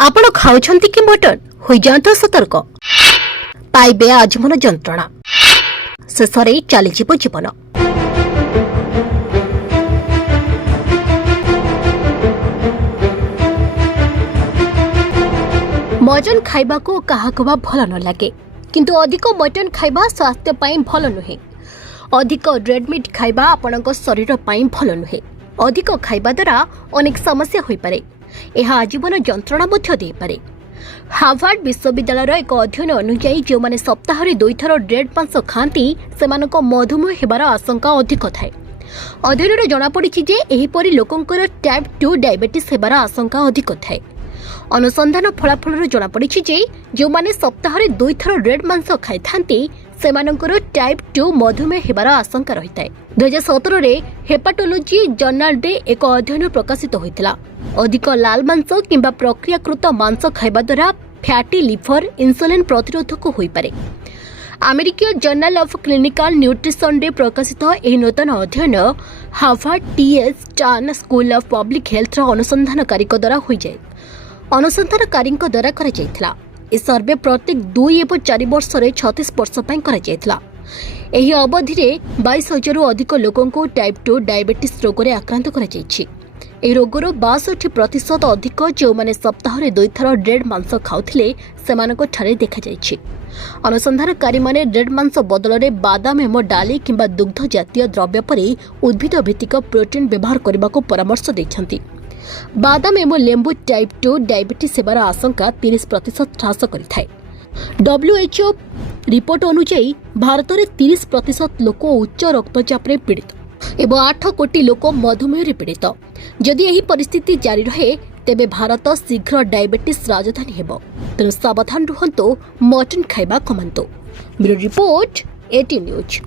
आपण खाउछंती कि मटन होई जांतो सतर्क पाइबे आजमन जंत्रणा शेषरे चलीजिव जीवन। मटन खाइबा को काहाको भल न लागे किंतु अधिक मटन खाइबा स्वास्थ्य पाई भल नुहे। अधिक रेड मीट खाइबा आपणक शरीर पाई भल नुहे। अधिक खाइबा द्वारा अनेक समस्या होई पारे। यह आजीवन जंत्रणा मध्य दे पारे। हार्वर्ड विश्वविद्यालय एक अध्ययन अनुसार जो माने सप्ताह रे 2 थर रेड मांस खाती सेमानक मधुमेह हेबार आशंका अधिक थाए। अध्ययन जना पड़ी जे एहिपरि लोकंकर टाइप 2 डायबिटीज हेबार आशंका अधिक थाए। अनुसंधान फलाफल जना पड़ी जे जो माने सप्ताह रे 2 थर रेड मांस खाई थांती सेमानकर टाइप 2 मधुमेह हेबार आशंका रही है। 2017 रे हेपाटोलोजी जर्नाल रे एक अध्ययन प्रकाशित होइतिला। अधिक लाल मांस किंबा प्रक्रियाकृत मांस खाइबा द्वारा फैटी लिवर इंसुलिन प्रतिरोधक होई पारे। अमेरिकीय जर्नल ऑफ क्लिनिकल न्यूट्रिशन रे प्रकाशित एही नूतन अध्ययन हार्वर्ड टीएस टान स्कूल ऑफ पब्लिक हेल्थ रो अनुसंधानकारी द्वारा होई जाय। अनुसंधानकारी द्वारा करा जायतिला। ए सर्वे प्रत्येक 2 एवं 4 वर्ष रे 36 वर्ष पई करा जायतिला। एही अवधि रे 22,000 रु अधिक लोकों को टाइप 2 डायबिटीज रोग रे आक्रांत करा जायछि। ए रोगर 62% अधिक जो माने सप्ताह रे 2 थर रेड मांस खाउथिले सेमानको ठारे देखा जायछि। अनुसंधानकारी माने रेड मांस बदल रे बादाम एवं डाली किंबा दुग्ध जातीय द्रव्य परि उद्भिद भित्तिक प्रोटीन व्यवहार करबा को परामर्श दैछन्ति। बादाम एवं लेंबू टाइप 2 डायबिटीज सेवार आशंका 30% ह्रास करिथाय। WHO रिपोर्ट अनुसार भारत में 30% लोक उच्च रक्तचाप रे पीड़ित एवं 8 कोटी लोक मधुमेह रे पीड़ित। जदि यही परिस्थिति जारी रहे तेबे भारत शीघ्र डायबिटीज राजधानी हेबो। तेणु सावधान रुहंतो, मटन खाइबा कमांतो। Bureau report 18 news.